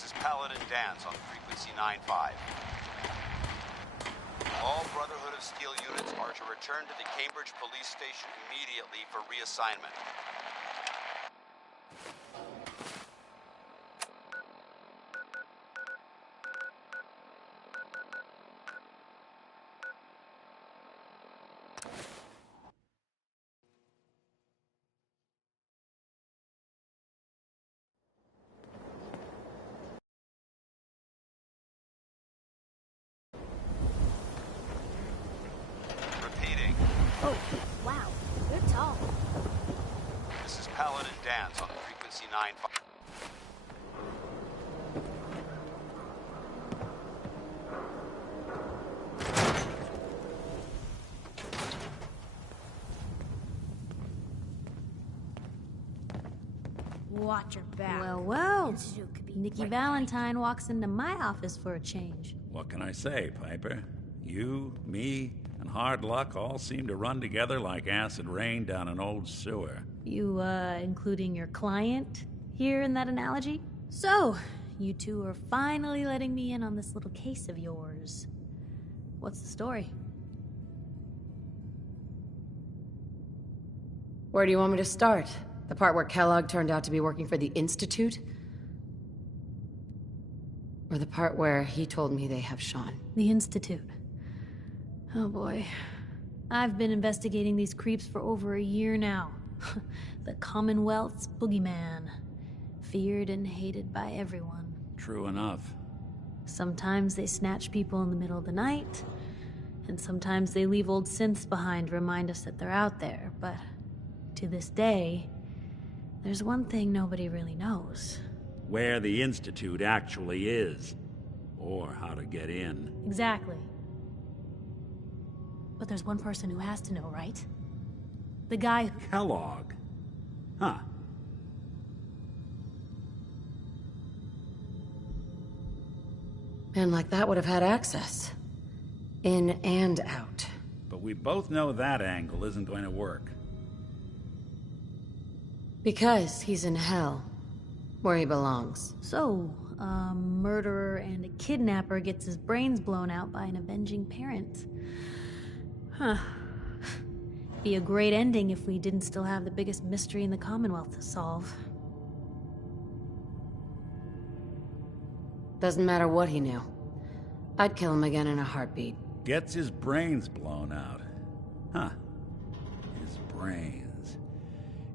This is Paladin Dance on frequency 95. All Brotherhood of Steel units are to return to the Cambridge Police Station immediately for reassignment. Repeating. Oh, wow. You're tall. This is Paladin Dance on frequency 95. Watch your back. Well. Institute could be Nikki right Valentine walks into my office for a change. What can I say, Piper? You, me, and hard luck all seem to run together like acid rain down an old sewer. You, including your client here in that analogy? So, you two are finally letting me in on this little case of yours. What's the story? Where do you want me to start? The part where Kellogg turned out to be working for the Institute? Or the part where he told me they have Sean? The Institute. Oh boy. I've been investigating these creeps for over a year now. The Commonwealth's boogeyman. Feared and hated by everyone. True enough. Sometimes they snatch people in the middle of the night, and sometimes they leave old synths behind to remind us that they're out there, but to this day, there's one thing nobody really knows. Where the Institute actually is. Or how to get in. Exactly. But there's one person who has to know, right? The guy who... Kellogg. Huh. Man like that would have had access. In and out. But we both know that angle isn't going to work. Because he's in hell. Where he belongs. So, a murderer and a kidnapper gets his brains blown out by an avenging parent. Huh. Be a great ending if we didn't still have the biggest mystery in the Commonwealth to solve. Doesn't matter what he knew. I'd kill him again in a heartbeat. Gets his brains blown out. Huh. His brains.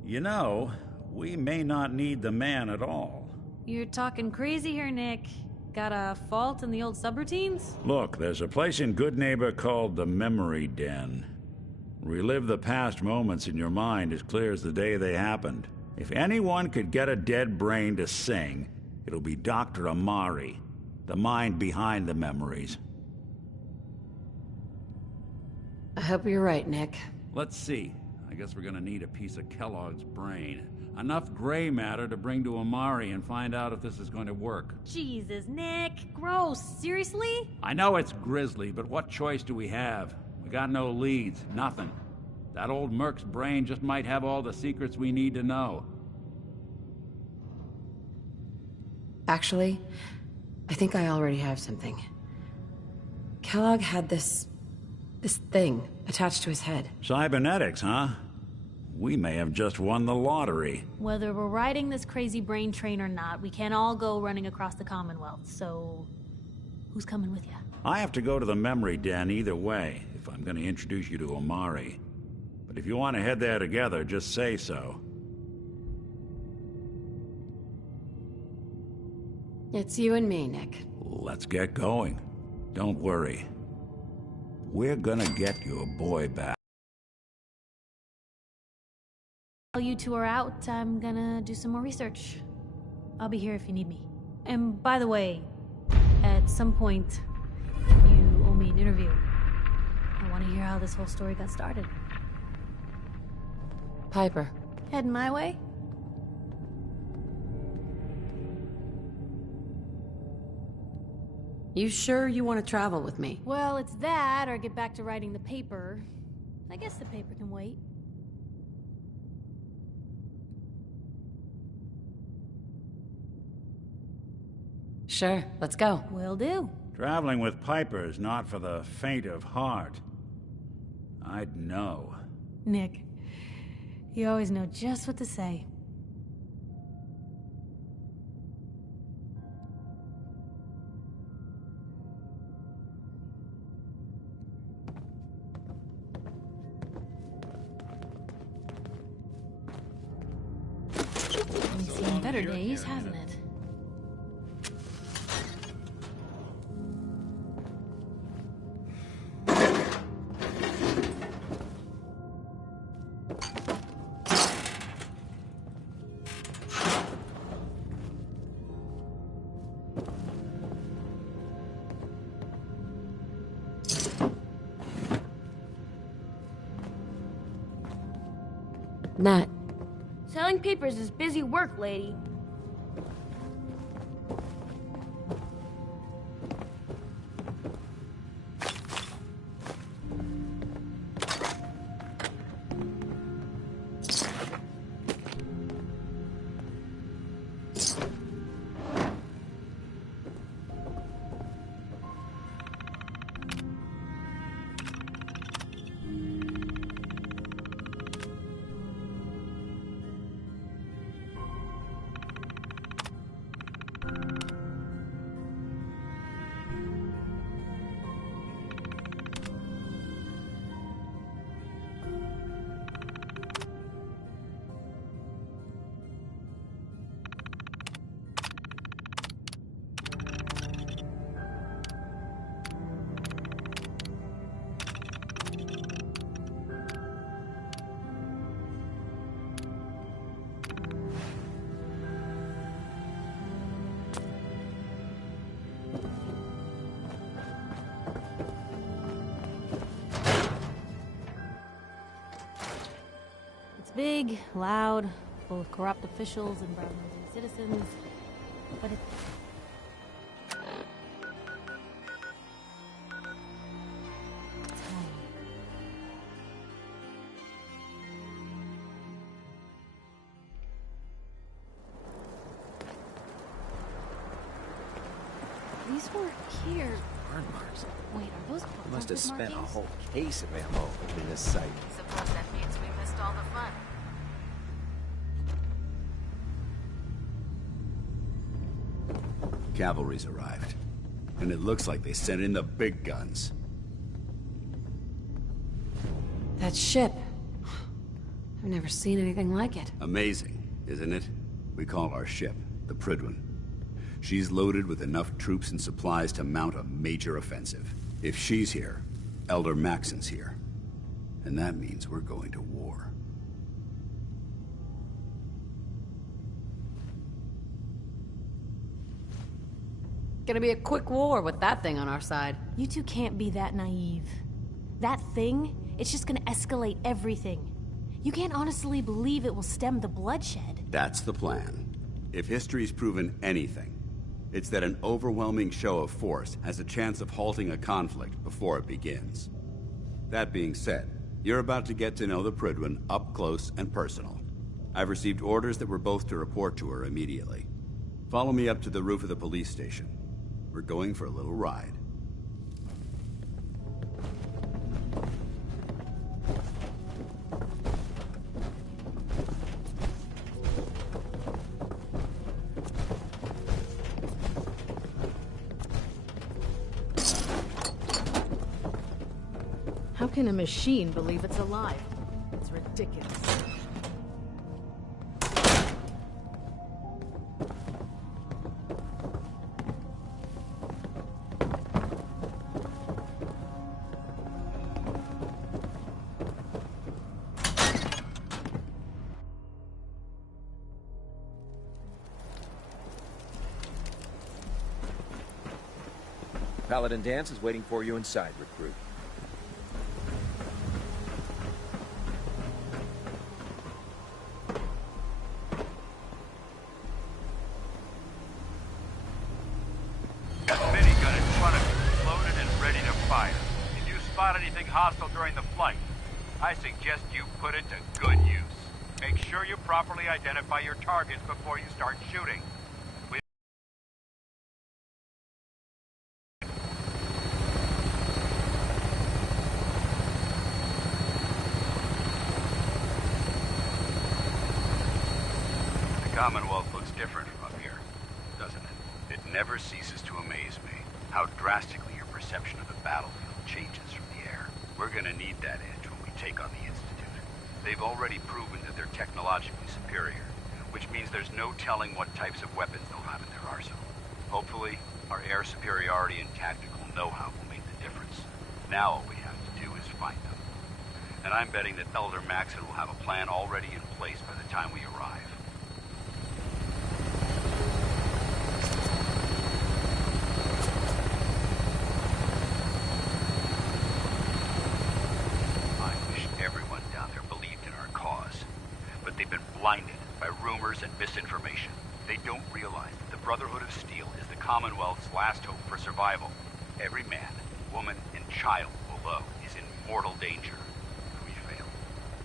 You know, we may not need the man at all. You're talking crazy here, Nick. Got a fault in the old subroutines? Look, there's a place in Good Neighbor called the Memory Den. Relive the past moments in your mind as clear as the day they happened. If anyone could get a dead brain to sing, it'll be Dr. Amari, the mind behind the memories. I hope you're right, Nick. Let's see. I guess we're gonna need a piece of Kellogg's brain. Enough gray matter to bring to Amari and find out if this is going to work. Jesus, Nick. Gross. Seriously? I know it's grisly, but what choice do we have? We got no leads, nothing. That old Merc's brain just might have all the secrets we need to know. Actually, I think I already have something. Kellogg had this thing attached to his head. Cybernetics, huh? We may have just won the lottery. Whether we're riding this crazy brain train or not, we can't all go running across the Commonwealth, so... who's coming with you? I have to go to the Memory Den either way, if I'm going to introduce you to Amari. But if you want to head there together, just say so. It's you and me, Nick. Let's get going. Don't worry. We're gonna get your boy back. While you two are out, I'm gonna do some more research. I'll be here if you need me. And by the way, at some point, you owe me an interview. I want to hear how this whole story got started. Piper. Heading my way? You sure you want to travel with me? Well, it's that, or get back to writing the paper. I guess the paper can wait. Sure, let's go. Will do. Traveling with Piper is not for the faint of heart. I'd know. Nick, you always know just what to say. It's seen better days, hasn't it? Nat, Selling papers is busy work, lady. Big, loud, full of corrupt officials and brown-nosing citizens, but it's tiny. These were here. Burn marks. Wait, are those We must have spent a markings? whole case of ammo in this site. Suppose that means we missed all the fun. Cavalry's arrived. And it looks like they sent in the big guns. that ship. I've never seen anything like it. Amazing, isn't it? We call our ship the Prydwen. She's loaded with enough troops and supplies to mount a major offensive. If she's here, Elder Maxon's here. And that means we're going to war. Gonna be a quick war with that thing on our side. You two can't be that naive. That thing, it's just gonna escalate everything. You can't honestly believe it will stem the bloodshed. That's the plan. If history's proven anything, it's that an overwhelming show of force has a chance of halting a conflict before it begins. That being said, you're about to get to know the Prydwen up close and personal. I've received orders that we're both to report to her immediately. Follow me up to the roof of the police station. We're going for a little ride. How can a machine believe it's alive? It's ridiculous. Paladin Dance is waiting for you inside, recruit. Minigun in front of you, loaded and ready to fire. If you spot anything hostile during the flight, I suggest you put it to good use. Make sure you properly identify your targets before you start shooting. Commonwealth looks different from up here, doesn't it? It never ceases to amaze me how drastically your perception of the battlefield changes from the air. We're gonna need that edge when we take on the Institute. They've already proven that they're technologically superior, which means there's no telling what types of weapons they'll have in their arsenal. Hopefully, our air superiority and tactical know-how will make the difference. Now all we have to do is find them. And I'm betting that Elder Maxon will have a plan already in place by the time we arrive. I wish everyone down there believed in our cause. But they've been blinded by rumors and misinformation. They don't realize that the Brotherhood of Steel is the Commonwealth's last hope for survival. Every man, woman, and child below is in mortal danger. If we fail,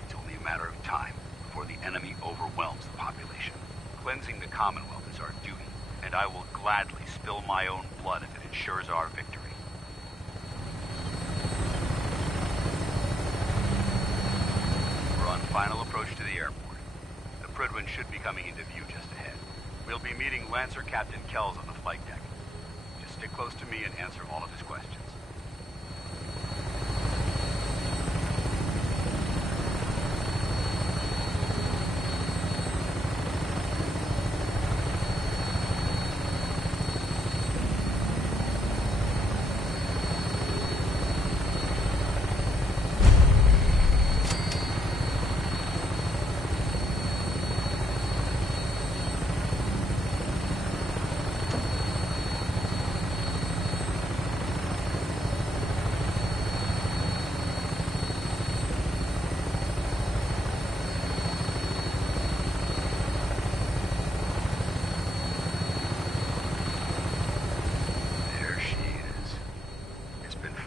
it's only a matter of time before the enemy overwhelms the population. Cleansing the Commonwealth is our duty, and I will gladly spill my own blood if it ensures our victory. We're on final approach to the airport. The Prydwen should be coming into view just ahead. We'll be meeting Lancer Captain Kells on the flight deck. Just stick close to me and answer all of his questions.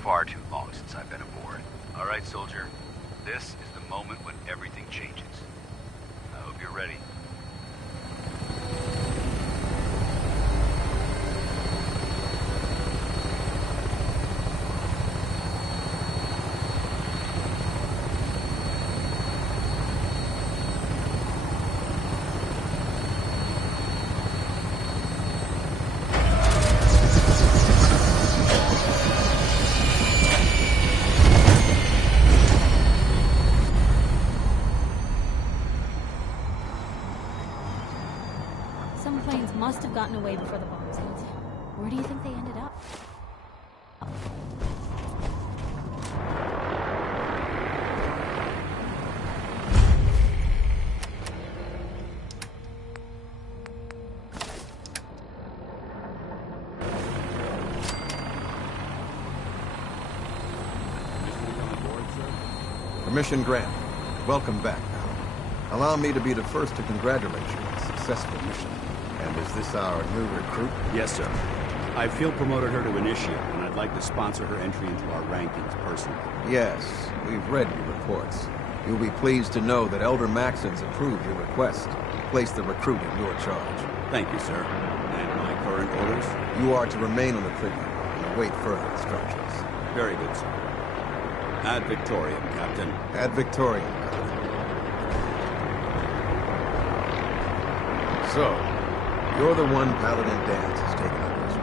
Far too long since I've been aboard. All right, soldier. This is the moment when everything changes. I hope you're ready. Some planes must have gotten away before the bombs hit. Where do you think they ended up? Permission granted. Welcome back, pal. Allow me to be the first to congratulate you on a successful mission. And is this our new recruit? Yes, sir. I field promoted her to initiate, and I'd like to sponsor her entry into our rankings personally. Yes, we've read your reports. You'll be pleased to know that Elder Maxon's approved your request to place the recruit in your charge. Thank you, sir. And my current orders? You are to remain on the Prydwen and await further instructions. Very good, sir. Ad Victoriam, Captain. Ad Victoriam, Captain. So, you're the one Paladin Danse has taken under his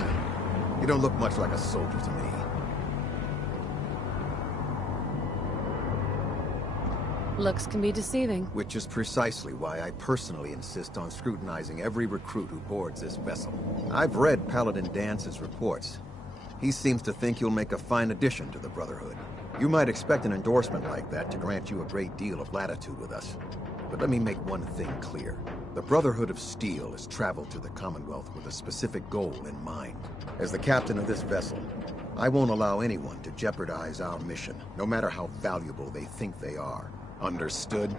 wing. You don't look much like a soldier to me. Looks can be deceiving. Which is precisely why I personally insist on scrutinizing every recruit who boards this vessel. I've read Paladin Dance's reports. He seems to think you'll make a fine addition to the Brotherhood. You might expect an endorsement like that to grant you a great deal of latitude with us. But let me make one thing clear. The Brotherhood of Steel has traveled to the Commonwealth with a specific goal in mind. As the captain of this vessel, I won't allow anyone to jeopardize our mission, no matter how valuable they think they are. Understood?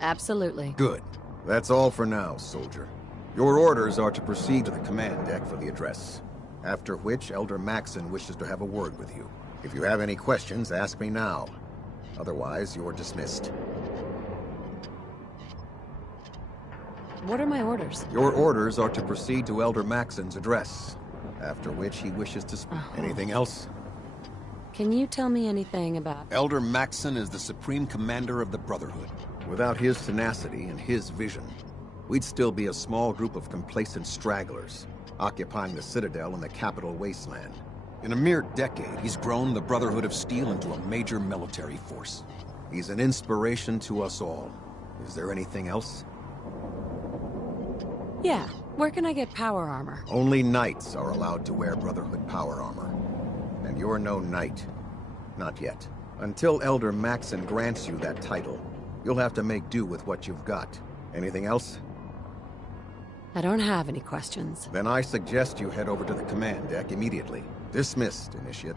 Absolutely. Good. That's all for now, soldier. Your orders are to proceed to the command deck for the address. After which, Elder Maxon wishes to have a word with you. If you have any questions, ask me now. Otherwise, you're dismissed. What are my orders? Your orders are to proceed to Elder Maxon's address. After which he wishes to speak. Anything else? Can you tell me anything about... Elder Maxon is the Supreme Commander of the Brotherhood. Without his tenacity and his vision, we'd still be a small group of complacent stragglers, occupying the Citadel and the capital wasteland. In a mere decade, he's grown the Brotherhood of Steel into a major military force. He's an inspiration to us all. Is there anything else? Yeah, where can I get power armor? Only knights are allowed to wear Brotherhood power armor. And you're no knight. Not yet. Until Elder Maxon grants you that title, you'll have to make do with what you've got. Anything else? I don't have any questions. Then I suggest you head over to the command deck immediately. Dismissed, Initiate.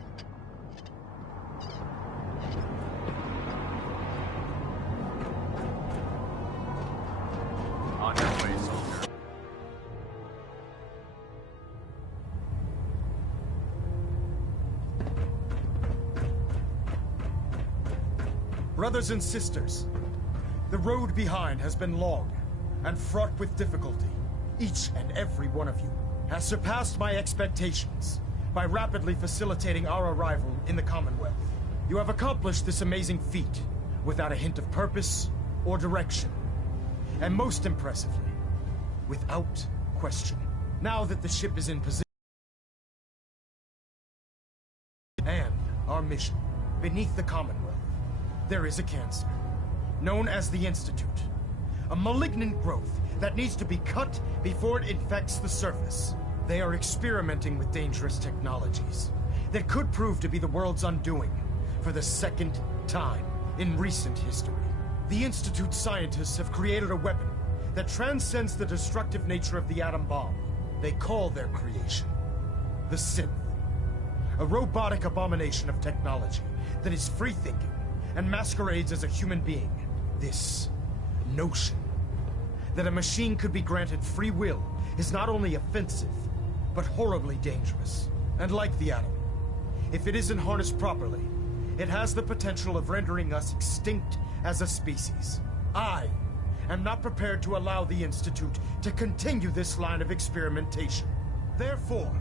On your way, soldier. Brothers and sisters, the road behind has been long and fraught with difficulty. Each and every one of you has surpassed my expectations by rapidly facilitating our arrival in the Commonwealth. You have accomplished this amazing feat without a hint of purpose or direction. And most impressively, without question. Now that the ship is in position, and our mission, beneath the Commonwealth, there is a cancer, known as the Institute. A malignant growth that needs to be cut before it infects the surface. They are experimenting with dangerous technologies that could prove to be the world's undoing for the second time in recent history. The Institute's scientists have created a weapon that transcends the destructive nature of the atom bomb. They call their creation the Synth. A robotic abomination of technology that is free-thinking and masquerades as a human being. This notion that a machine could be granted free will is not only offensive, but horribly dangerous. And like the atom, if it isn't harnessed properly, it has the potential of rendering us extinct as a species. I am not prepared to allow the Institute to continue this line of experimentation. Therefore,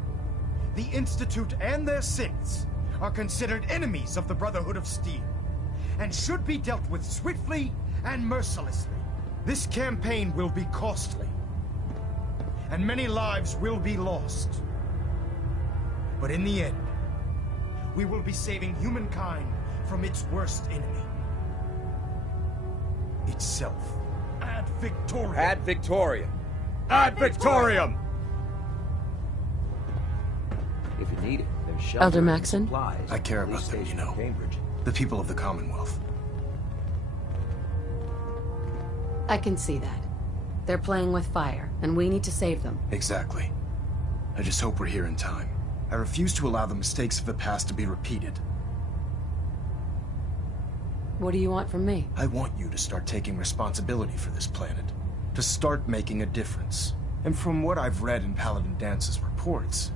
the Institute and their synths are considered enemies of the Brotherhood of Steel, and should be dealt with swiftly and mercilessly. This campaign will be costly, and many lives will be lost. But in the end, we will be saving humankind from its worst enemy. Itself. Ad Victoriam. Ad Victoriam. Ad Victoriam! If you need it, there's shelter Elder and Maxon? supplies. I care at the about them, police you station know. in Cambridge. The people of the Commonwealth. I can see that. They're playing with fire, and we need to save them. Exactly. I just hope we're here in time. I refuse to allow the mistakes of the past to be repeated. What do you want from me? I want you to start taking responsibility for this planet. To start making a difference. And from what I've read in Paladin Dance's reports,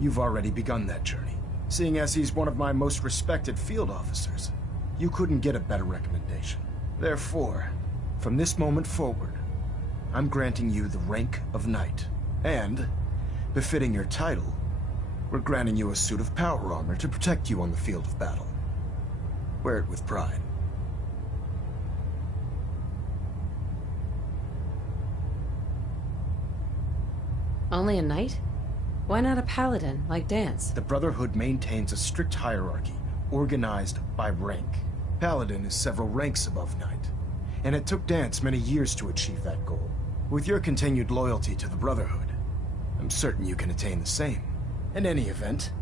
you've already begun that journey. Seeing as he's one of my most respected field officers, you couldn't get a better recommendation. Therefore, from this moment forward, I'm granting you the rank of Knight. And, befitting your title, we're granting you a suit of power armor to protect you on the field of battle. Wear it with pride. Only a knight? Why not a paladin, like Dance? The Brotherhood maintains a strict hierarchy, organized by rank. Paladin is several ranks above Knight, and it took Dance many years to achieve that goal. With your continued loyalty to the Brotherhood, I'm certain you can attain the same. In any event,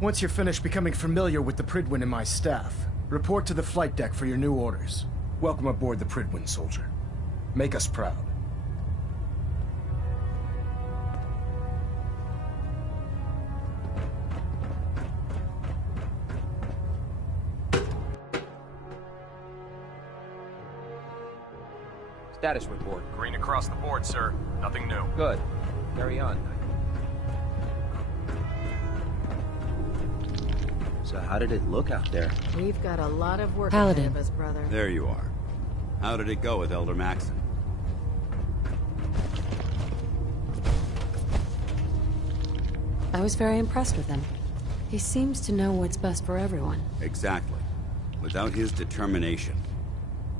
once you're finished becoming familiar with the Pridwin and my staff, report to the flight deck for your new orders. Welcome aboard the Pridwin, soldier. Make us proud. Status report. Green across the board, sir. Nothing new. Good. Carry on, Knight. So how did it look out there? We've got a lot of work Paladin. ahead of us, brother. There you are. How did it go with Elder Maxon? I was very impressed with him. He seems to know what's best for everyone. Exactly. Without his determination,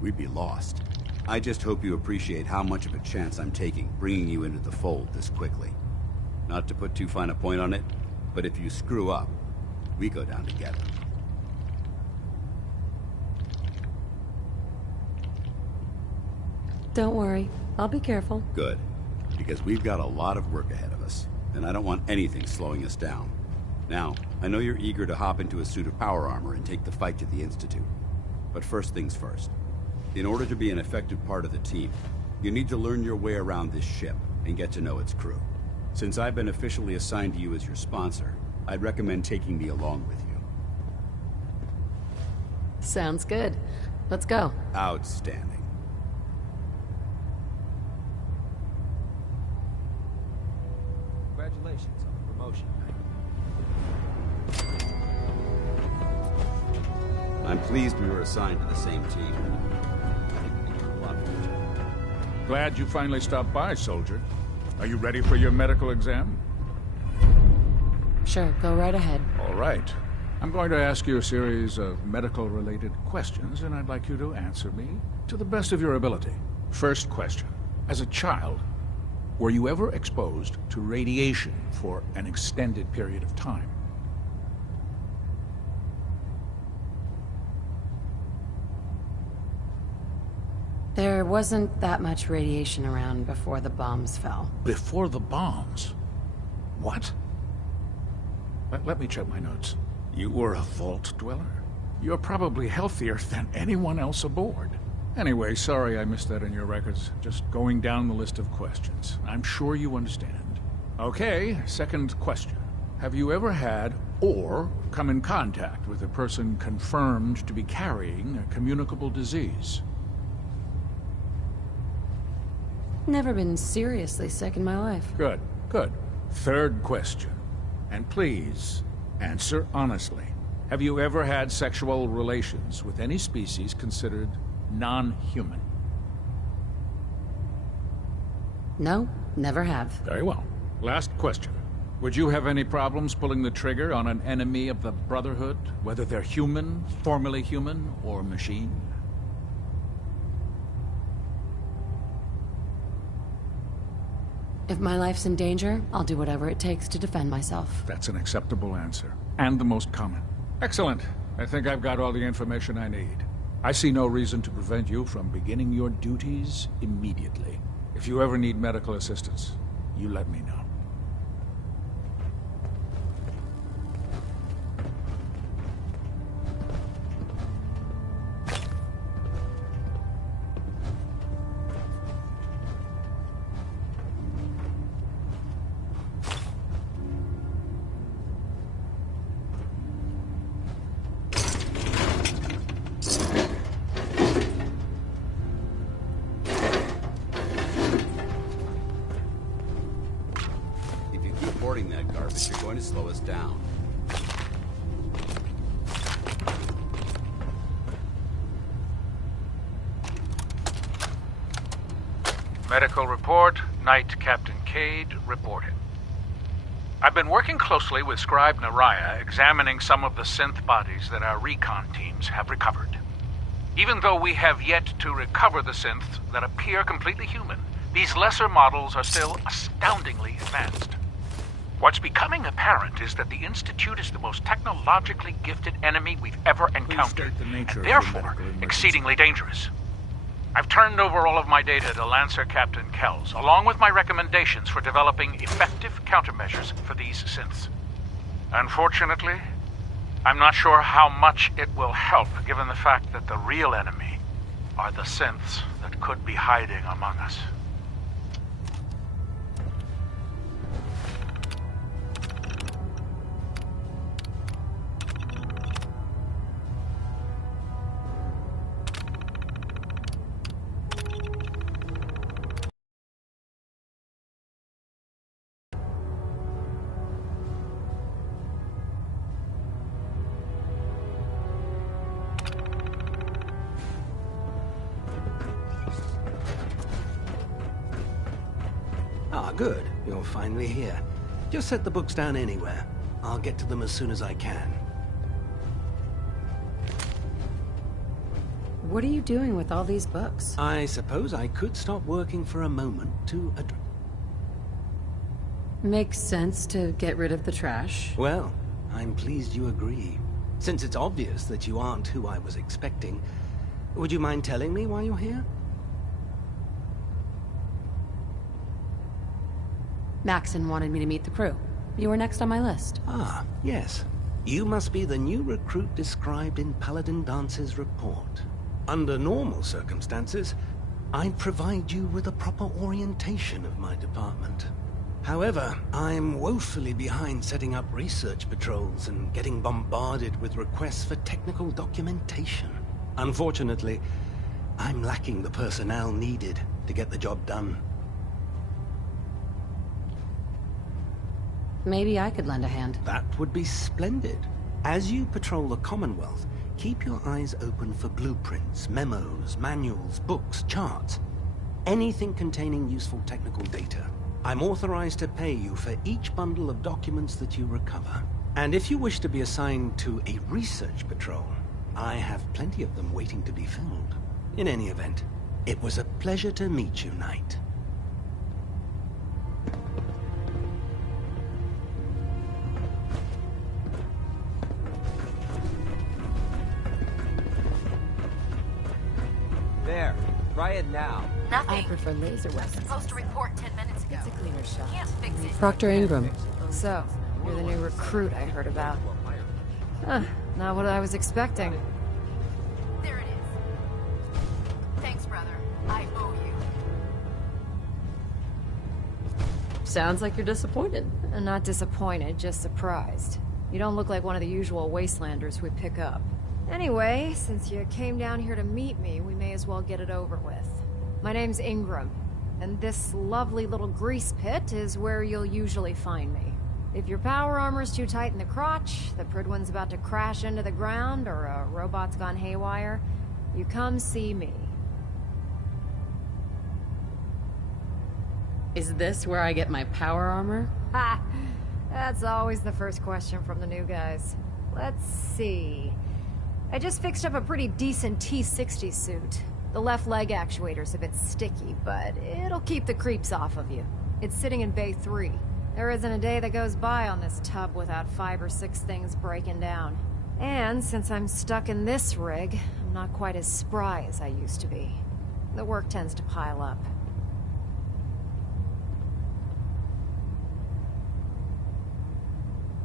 we'd be lost. I just hope you appreciate how much of a chance I'm taking bringing you into the fold this quickly. Not to put too fine a point on it, but if you screw up, we go down together. Don't worry. I'll be careful. Good. Because we've got a lot of work ahead of us, and I don't want anything slowing us down. Now, I know you're eager to hop into a suit of power armor and take the fight to the Institute. But first things first. In order to be an effective part of the team, you need to learn your way around this ship and get to know its crew. Since I've been officially assigned to you as your sponsor, I'd recommend taking me along with you. Sounds good. Let's go. Outstanding. Congratulations on the promotion. I'm pleased we were assigned to the same team. I think we can do a lot for each other. Glad you finally stopped by, soldier. Are you ready for your medical exam? Sure, go right ahead. All right. I'm going to ask you a series of medical-related questions, and I'd like you to answer me to the best of your ability. First question. As a child, were you ever exposed to radiation for an extended period of time? There wasn't that much radiation around before the bombs fell. Before the bombs? What? Let me check my notes. You were a vault dweller? You're probably healthier than anyone else aboard. Anyway, sorry I missed that in your records. Just going down the list of questions. I'm sure you understand. Okay, second question. Have you ever had or come in contact with a person confirmed to be carrying a communicable disease? Never been seriously sick in my life. Good, good. Third question. And please, answer honestly. Have you ever had sexual relations with any species considered non-human? No, never have. Very well. Last question. Would you have any problems pulling the trigger on an enemy of the Brotherhood, whether they're human, formerly human, or machine? If my life's in danger, I'll do whatever it takes to defend myself. That's an acceptable answer, and the most common. Excellent. I think I've got all the information I need. I see no reason to prevent you from beginning your duties immediately. If you ever need medical assistance, you let me know. That garbage, you're going to slow us down. Medical report, Night Captain Cade reported. I've been working closely with Scribe Naraya, examining some of the synth bodies that our recon teams have recovered. Even though we have yet to recover the synths that appear completely human, these lesser models are still astoundingly advanced. What's becoming apparent is that the Institute is the most technologically gifted enemy we've ever encountered, and therefore exceedingly dangerous. I've turned over all of my data to Lancer Captain Kells, along with my recommendations for developing effective countermeasures for these synths. Unfortunately, I'm not sure how much it will help, given the fact that the real enemy are the synths that could be hiding among us. Ah, good. You're finally here. Just set the books down anywhere. I'll get to them as soon as I can. What are you doing with all these books? I suppose I could stop working for a moment to Makes sense to get rid of the trash. Well, I'm pleased you agree. Since it's obvious that you aren't who I was expecting, would you mind telling me why you're here? Maxon wanted me to meet the crew. You were next on my list. Ah, yes. You must be the new recruit described in Paladin Dance's report. Under normal circumstances, I'd provide you with a proper orientation of my department. However, I'm woefully behind setting up research patrols and getting bombarded with requests for technical documentation. Unfortunately, I'm lacking the personnel needed to get the job done. Maybe I could lend a hand. That would be splendid. As you patrol the Commonwealth, keep your eyes open for blueprints, memos, manuals, books, charts. Anything containing useful technical data. I'm authorized to pay you for each bundle of documents that you recover. And if you wish to be assigned to a research patrol, I have plenty of them waiting to be filled. In any event, it was a pleasure to meet you, Knight. There. Try it now. Nothing. I prefer laser I was weapons. supposed to report 10 minutes ago. It's a cleaner shot. Can't fix it. Proctor Ingram. So, you're the new recruit I heard about. Huh, not what I was expecting. There it is. Thanks, brother. I owe you. Sounds like you're disappointed. Not disappointed, just surprised. You don't look like one of the usual wastelanders we pick up. Anyway, since you came down here to meet me, we may as well get it over with. My name's Ingram, and this lovely little grease pit is where you'll usually find me. If your power armor's too tight in the crotch, the Pridwin's about to crash into the ground, or a robot's gone haywire, you come see me. Is this where I get my power armor? Ha! That's always the first question from the new guys. Let's see. I just fixed up a pretty decent T-60 suit. The left leg actuator's a bit sticky, but it'll keep the creeps off of you. It's sitting in Bay 3. There isn't a day that goes by on this tub without 5 or 6 things breaking down. And since I'm stuck in this rig, I'm not quite as spry as I used to be. The work tends to pile up.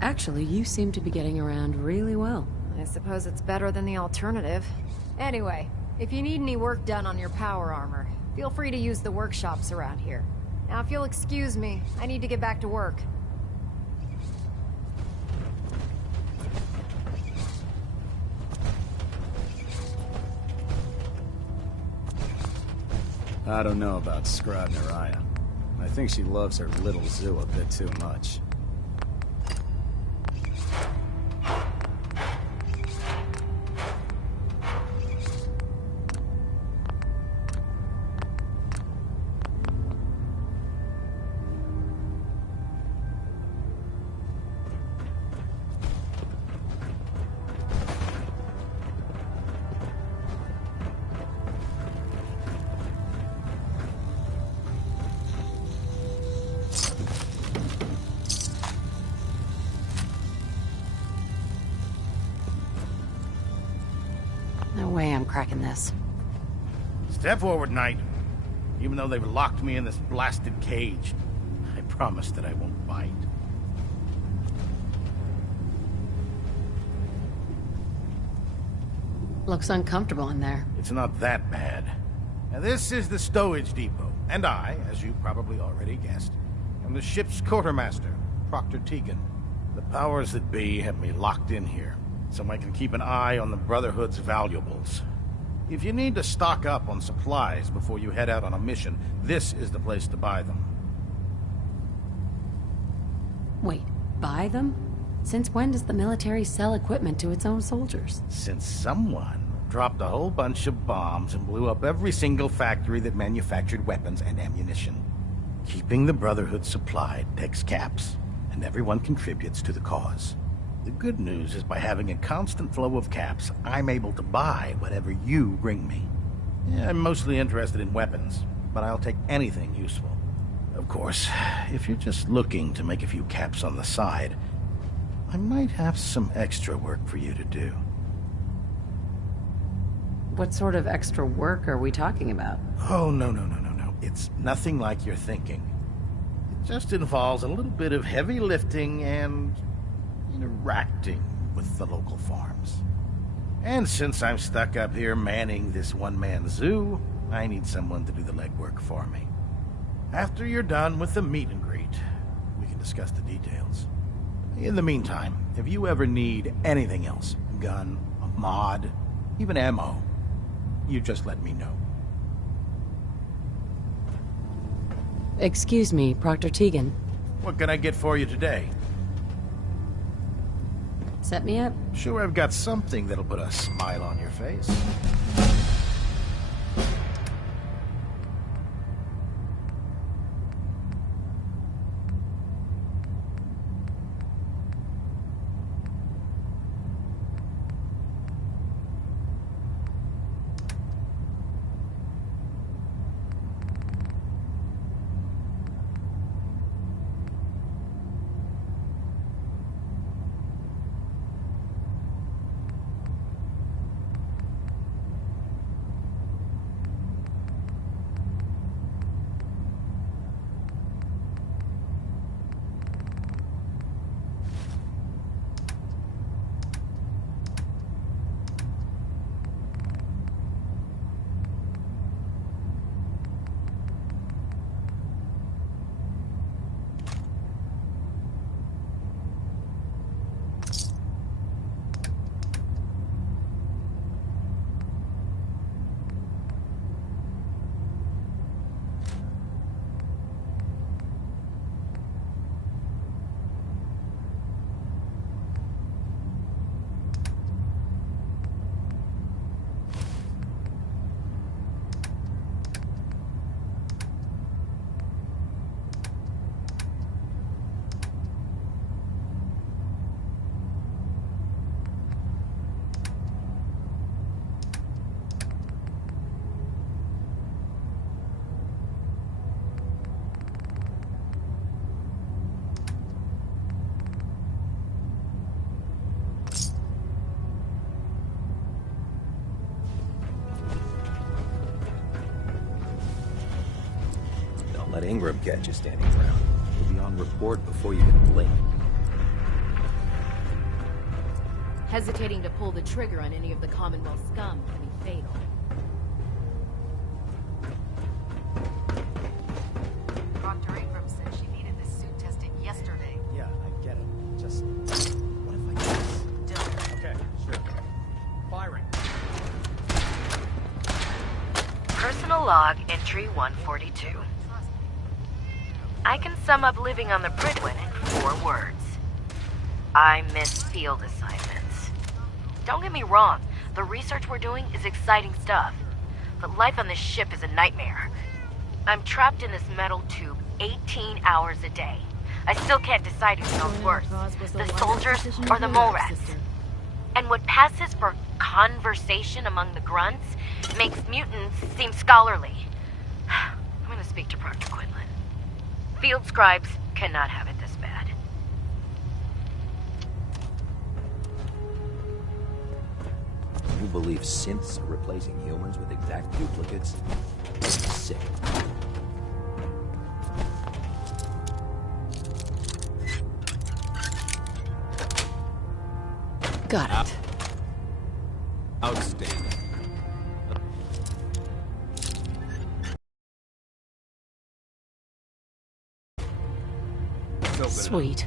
Actually, you seem to be getting around really well. I suppose it's better than the alternative. Anyway, if you need any work done on your power armor, feel free to use the workshops around here. Now, if you'll excuse me, I need to get back to work. I don't know about Scribe Naraya. I think she loves her little zoo a bit too much. No way I'm cracking this. Step forward, Knight. Even though they've locked me in this blasted cage, I promise that I won't bite. Looks uncomfortable in there. It's not that bad. Now, this is the stowage depot, and I, as you probably already guessed, am the ship's quartermaster, Proctor Tegan. The powers that be have me locked in here, so I can keep an eye on the Brotherhood's valuables. If you need to stock up on supplies before you head out on a mission, this is the place to buy them. Wait, buy them? Since when does the military sell equipment to its own soldiers? Since someone dropped a whole bunch of bombs and blew up every single factory that manufactured weapons and ammunition. Keeping the Brotherhood supplied takes caps, and everyone contributes to the cause. The good news is by having a constant flow of caps, I'm able to buy whatever you bring me. Yeah, I'm mostly interested in weapons, but I'll take anything useful. Of course, if you're just looking to make a few caps on the side, I might have some extra work for you to do. What sort of extra work are we talking about? Oh, no. It's nothing like you're thinking. It just involves a little bit of heavy lifting and interacting with the local farms. And since I'm stuck up here manning this one-man zoo, I need someone to do the legwork for me. After you're done with the meet and greet, we can discuss the details. In the meantime, if you ever need anything else, a gun, a mod, even ammo, you just let me know. Excuse me, Proctor Tegan. What can I get for you today? Set me up? Sure, I've got something that'll put a smile on your face. Let Ingram catch you standing around. You'll be on report before you can blink. Hesitating to pull the trigger on any of the Commonwealth scum can be fatal. Dr. Ingram said she needed this suit tested yesterday. Yeah, I get it. Just... what if I guess? Okay, sure. Firing. Personal log entry 142. I can sum up living on the Bridwin in 4 words. I miss field assignments. Don't get me wrong, the research we're doing is exciting stuff, but life on this ship is a nightmare. I'm trapped in this metal tube 18 hours a day. I still can't decide who smells worse, the soldiers or the mole rats. And what passes for conversation among the grunts makes mutants seem scholarly. I'm gonna speak to Proctor Quinlan. Field scribes cannot have it this bad. You believe synths are replacing humans with exact duplicates? Sick. Got it. Outstanding. Sweet.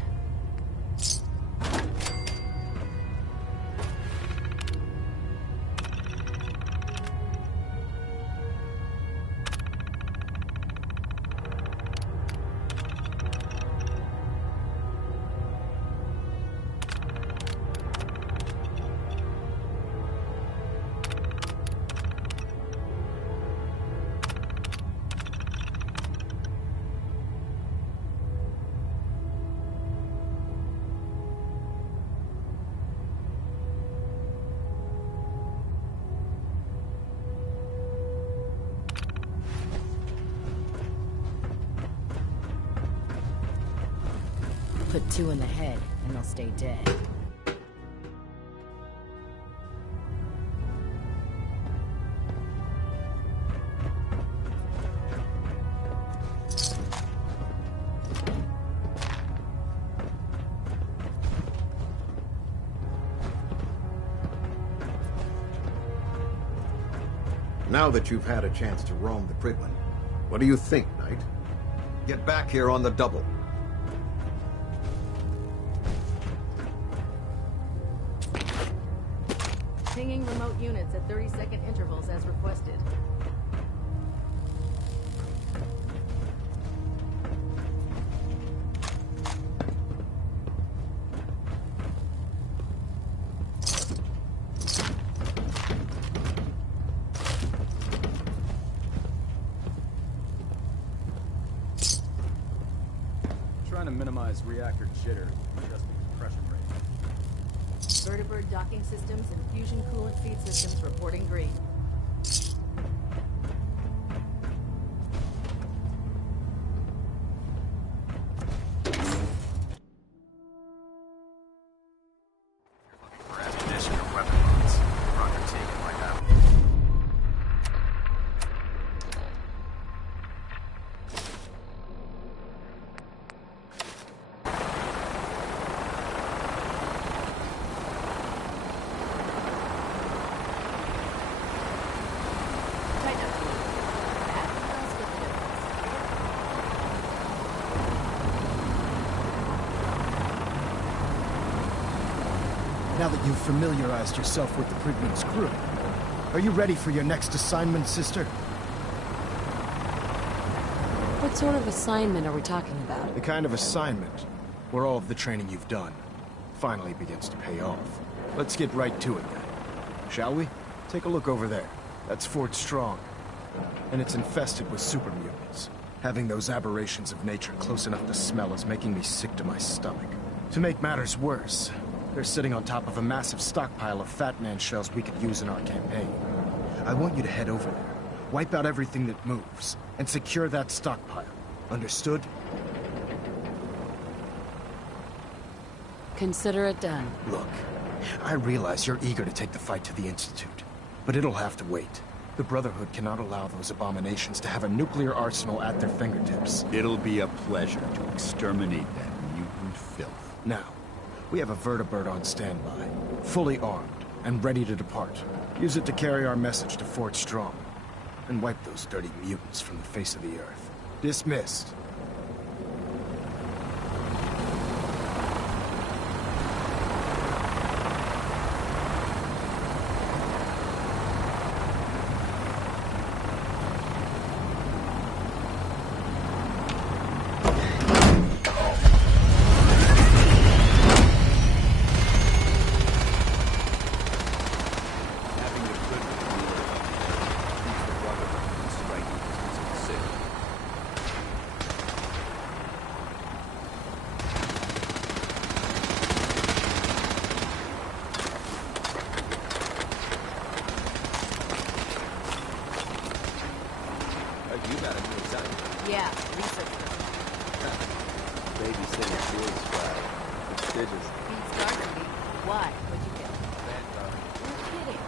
Put 2 in the head, and they'll stay dead. Now that you've had a chance to roam the Prydwen, what do you think, Knight? Get back here on the double. Pinging remote units at 30-second intervals as requested. Trying to minimize reactor jitter, adjusting compression rate. Vertibird docking systems and fusion coolant feed systems reporting green. For ammunition or weapon mods. Roger taken right now. Now that you've familiarized yourself with the Prydwen's crew, are you ready for your next assignment, sister? What sort of assignment are we talking about? The kind of assignment where all of the training you've done finally begins to pay off. Let's get right to it then. Shall we? Take a look over there. That's Fort Strong. And it's infested with super mutants. Having those aberrations of nature close enough to smell is making me sick to my stomach. To make matters worse, they're sitting on top of a massive stockpile of Fat Man shells we could use in our campaign. I want you to head over there, wipe out everything that moves, and secure that stockpile. Understood? Consider it done. Look, I realize you're eager to take the fight to the Institute, but it'll have to wait. The Brotherhood cannot allow those abominations to have a nuclear arsenal at their fingertips. It'll be a pleasure to exterminate that mutant filth. Now, we have a vertibird on standby, fully armed and ready to depart. Use it to carry our message to Fort Strong, and wipe those dirty mutants from the face of the earth. Dismissed. Yeah, research. Babysitting field squad. Prestigious. Beats Garden. Why? What'd you get? You're kidding.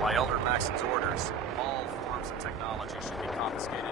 By Elder Maxon's orders, all forms of technology should be confiscated.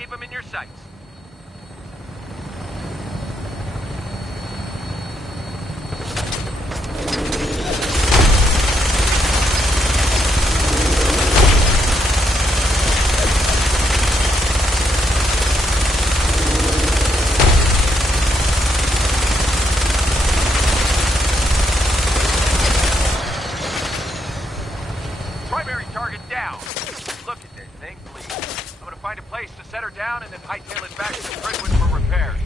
keep them in your sights. Primary target down. Look at this thing, please. I'm gonna find a place to set her down and then hightail it back to the Bridgewood for repairs.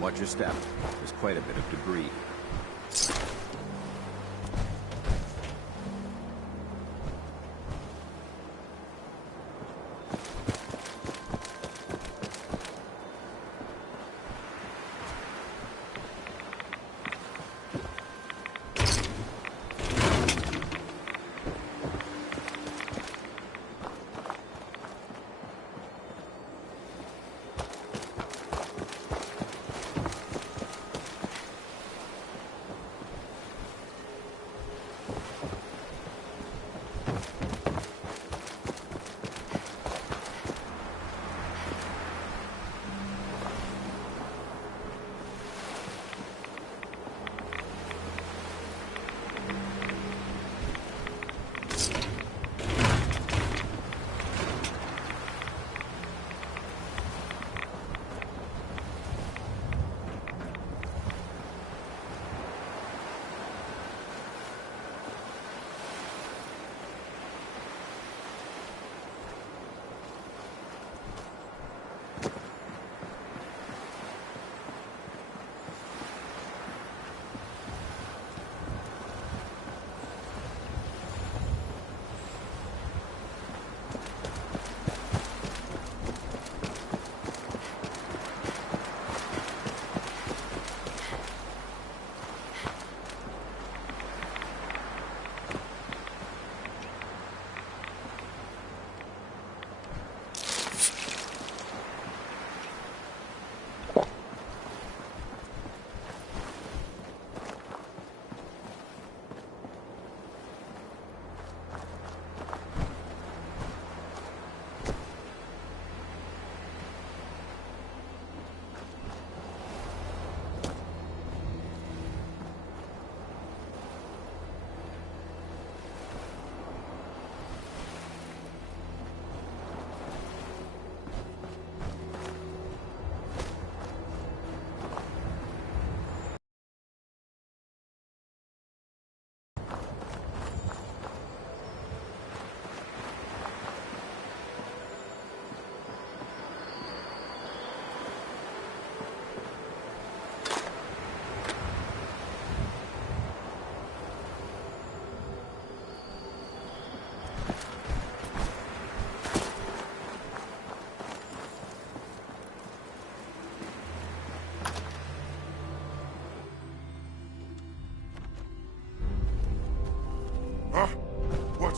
Watch your step. There's quite a bit of debris.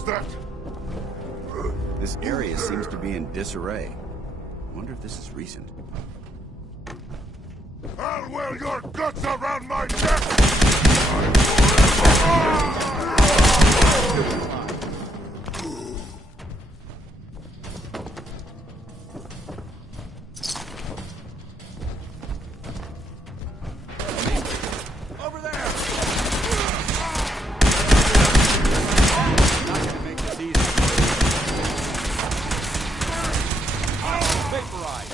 What's that? This area seems to be in disarray. I wonder if this is recent. I'll wear your guts around my neck! Over there! Not gonna make this easy. Vaporize!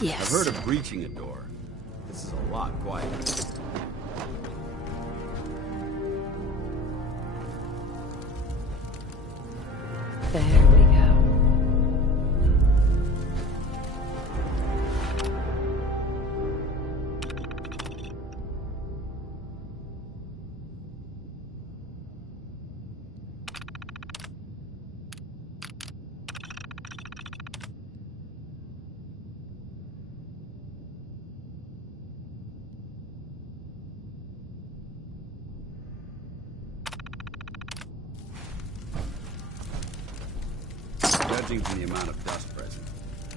Yes. I've heard of breaching a door. This is a lot quieter. There we go. Judging from the amount of dust present,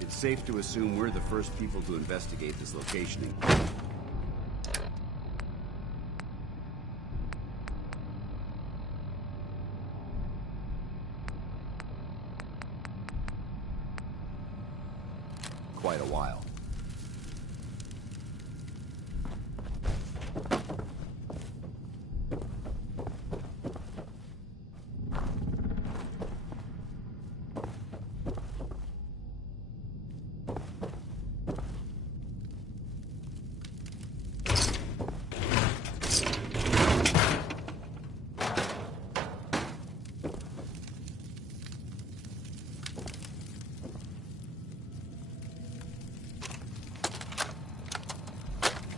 it's safe to assume we're the first people to investigate this location. Quite a while.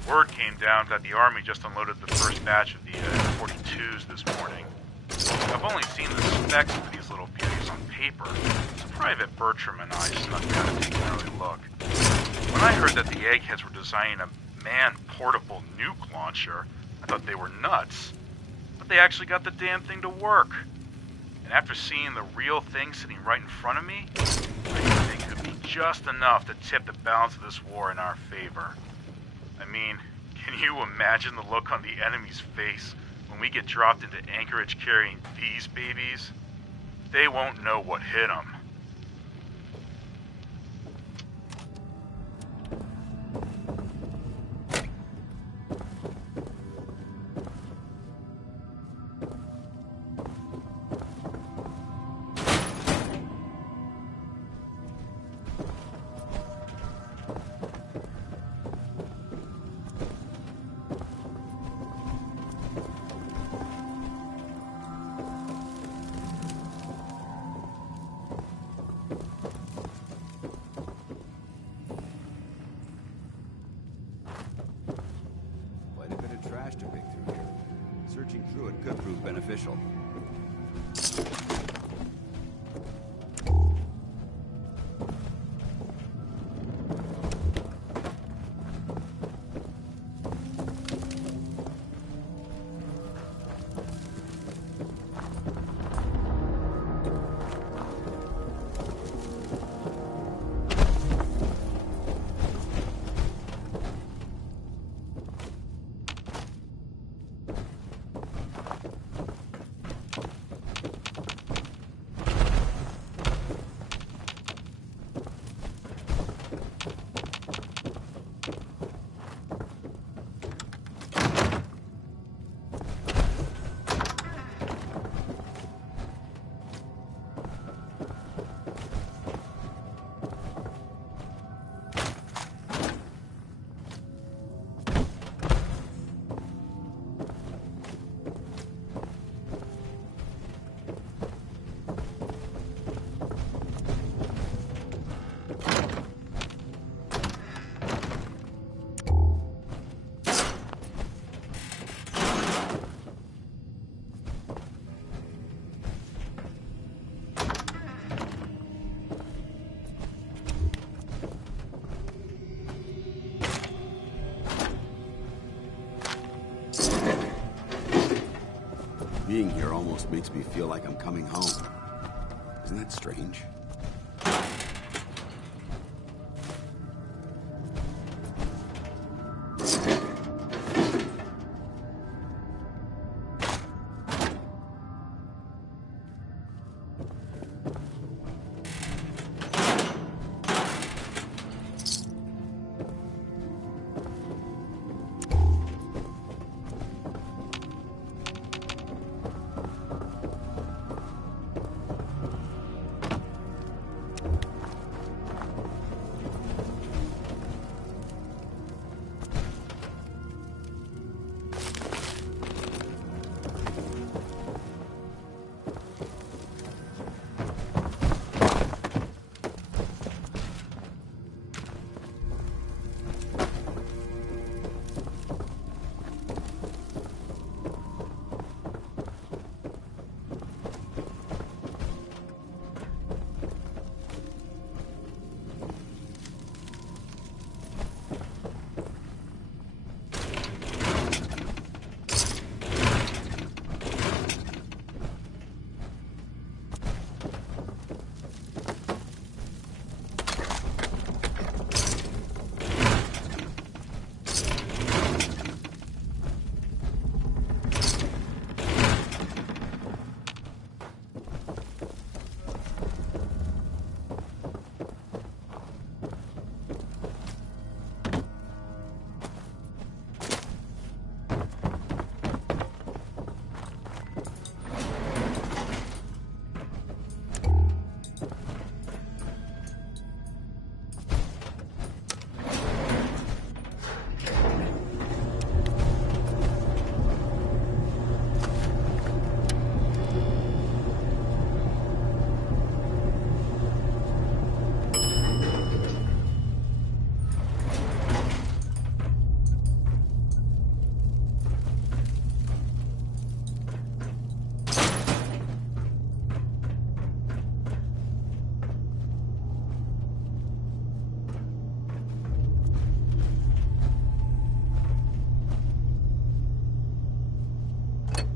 Word came down that the Army just unloaded the first batch of the F-42s this morning. I've only seen the specs for these little beauties on paper, so Private Bertram and I snuck down to take an early look. When I heard that the eggheads were designing a man-portable nuke launcher, I thought they were nuts. But they actually got the damn thing to work. And after seeing the real thing sitting right in front of me, I think it could be just enough to tip the balance of this war in our favor. I mean, can you imagine the look on the enemy's face when we get dropped into Anchorage carrying these babies? They won't know what hit them. To pick through here. Searching through it could prove beneficial. Being here almost makes me feel like I'm coming home. Isn't that strange?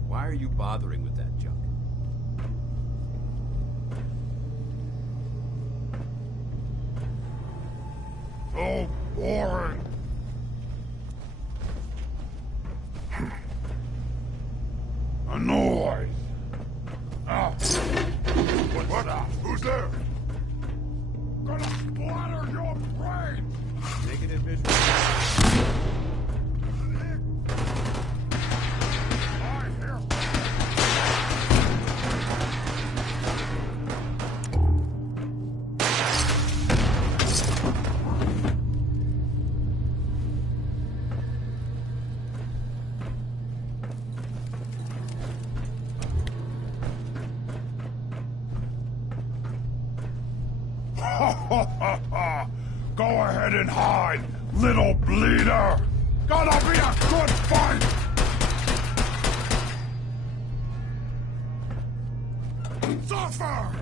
Why are you bothering with that junk? So boring. A noise. What? Who's there? Gonna splatter your brains. Negative visual. Go ahead and hide, little bleeder! Gonna be a good fight! Suffer!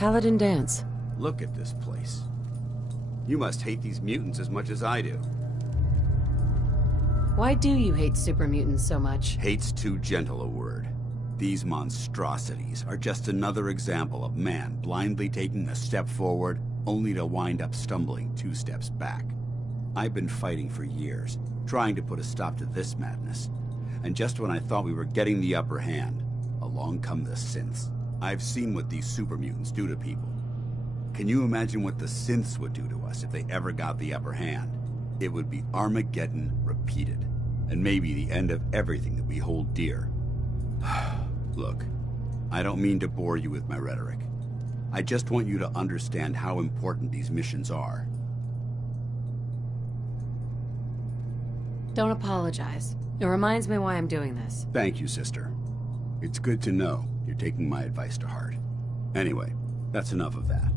Paladin Dance. Look at this place. You must hate these mutants as much as I do. Why do you hate super mutants so much? Hate's too gentle a word. These monstrosities are just another example of man blindly taking a step forward, only to wind up stumbling 2 steps back. I've been fighting for years, trying to put a stop to this madness. And just when I thought we were getting the upper hand, along come the synths. I've seen what these super mutants do to people. Can you imagine what the synths would do to us if they ever got the upper hand? It would be Armageddon repeated, and maybe the end of everything that we hold dear. Look, I don't mean to bore you with my rhetoric. I just want you to understand how important these missions are. Don't apologize. It reminds me why I'm doing this. Thank you, sister. It's good to know you're taking my advice to heart. Anyway, that's enough of that.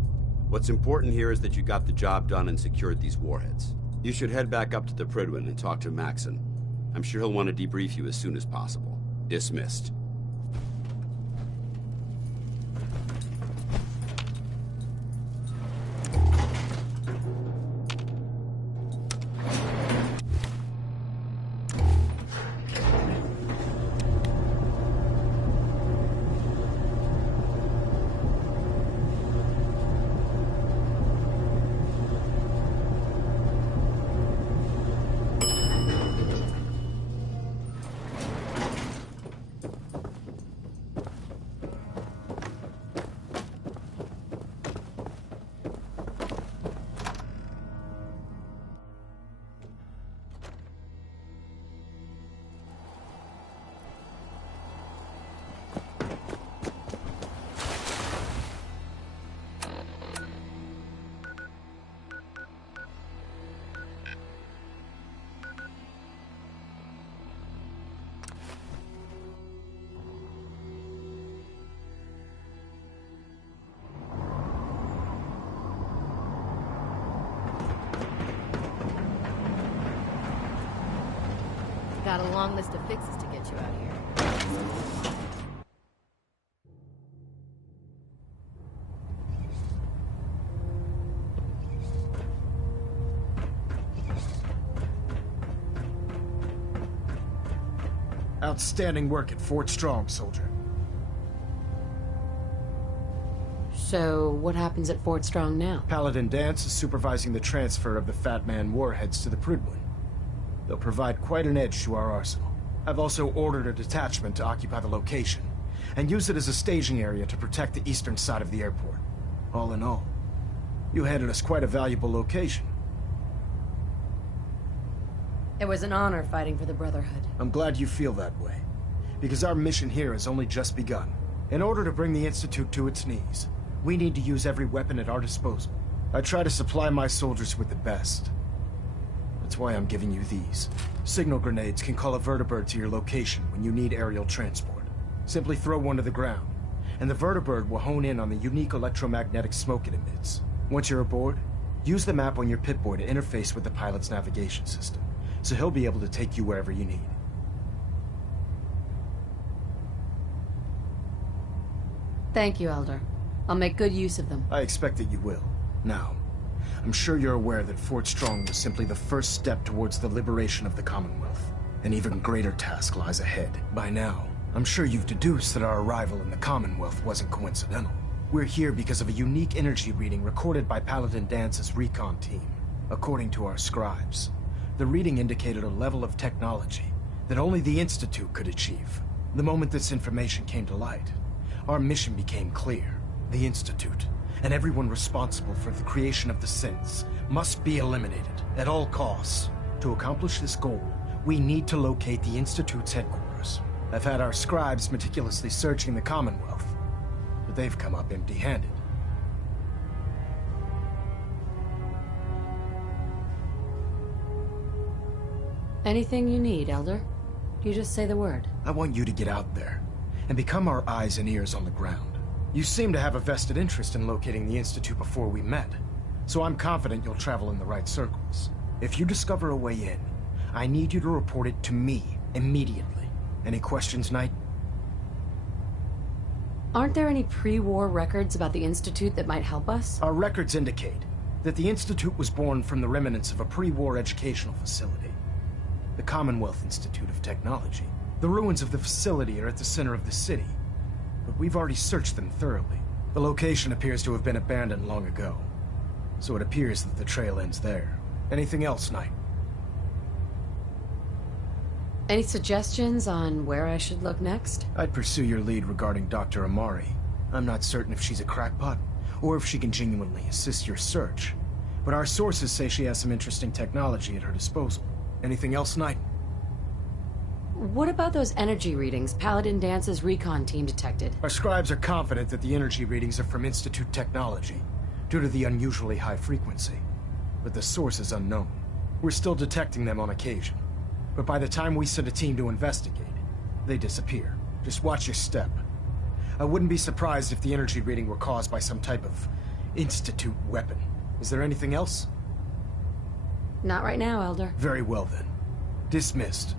What's important here is that you got the job done and secured these warheads. You should head back up to the Prydwen and talk to Maxon. I'm sure he'll want to debrief you as soon as possible. Dismissed. Got a long list of fixes to get you out here. Outstanding work at Fort Strong, soldier. So, what happens at Fort Strong now? Paladin Dance is supervising the transfer of the Fat Man warheads to the Prydwen. They'll provide quite an edge to our arsenal. I've also ordered a detachment to occupy the location, and use it as a staging area to protect the eastern side of the airport. All in all, you handed us quite a valuable location. It was an honor fighting for the Brotherhood. I'm glad you feel that way, because our mission here has only just begun. In order to bring the Institute to its knees, we need to use every weapon at our disposal. I try to supply my soldiers with the best. That's why I'm giving you these. Signal grenades can call a vertibird to your location when you need aerial transport. Simply throw one to the ground, and the vertibird will hone in on the unique electromagnetic smoke it emits. Once you're aboard, use the map on your Pip-Boy to interface with the pilot's navigation system, so he'll be able to take you wherever you need. Thank you, Elder. I'll make good use of them. I expect that you will. Now, I'm sure you're aware that Fort Strong was simply the first step towards the liberation of the Commonwealth. An even greater task lies ahead. By now, I'm sure you've deduced that our arrival in the Commonwealth wasn't coincidental. We're here because of a unique energy reading recorded by Paladin Dance's recon team. According to our scribes, the reading indicated a level of technology that only the Institute could achieve. The moment this information came to light, our mission became clear. The Institute, and everyone responsible for the creation of the synths, must be eliminated at all costs. To accomplish this goal, we need to locate the Institute's headquarters. I've had our scribes meticulously searching the Commonwealth, but they've come up empty-handed. Anything you need, Elder? You just say the word. I want you to get out there and become our eyes and ears on the ground. You seem to have a vested interest in locating the Institute before we met, so I'm confident you'll travel in the right circles. If you discover a way in, I need you to report it to me immediately. Any questions, Knight? Aren't there any pre-war records about the Institute that might help us? Our records indicate that the Institute was born from the remnants of a pre-war educational facility. The Commonwealth Institute of Technology. The ruins of the facility are at the center of the city, but we've already searched them thoroughly. The location appears to have been abandoned long ago, so it appears that the trail ends there. Anything else, Knight? Any suggestions on where I should look next? I'd pursue your lead regarding Dr. Amari. I'm not certain if she's a crackpot, or if she can genuinely assist your search. But our sources say she has some interesting technology at her disposal. Anything else, Knight? What about those energy readings Paladin Dance's recon team detected? Our scribes are confident that the energy readings are from Institute technology, due to the unusually high frequency. But the source is unknown. We're still detecting them on occasion. But by the time we send a team to investigate, they disappear. Just watch your step. I wouldn't be surprised if the energy reading were caused by some type of Institute weapon. Is there anything else? Not right now, Elder. Very well then. Dismissed.